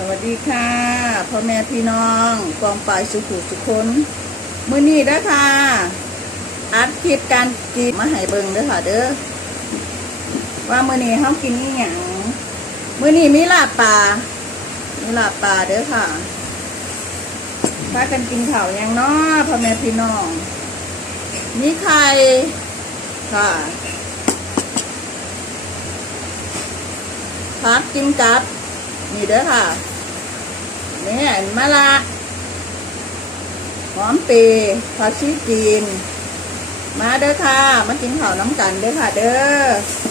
สวัสดีค่ะพ่อแม่พี่น้องกองปลายสุขุสุคนมื้อนี้เด้ค่ะอัดคลิปการกินมาให้เบิ่งเด้อค่ะเด้อว่ามื้อนี้เฮากินอีหยังมื้อนี้มีลาบปลามีลาบปลาเด้อค่ะพากันกินข้าวยังเนาะพ่อแม่พี่น้องมีไข่ค่ะพักกินกับ นี่เด้อค่ะนี่มะละหอมปีผักชีจีน มาเด้อค่ะ มากินข้าวน้ำกันเด้อค่ะ เด้อ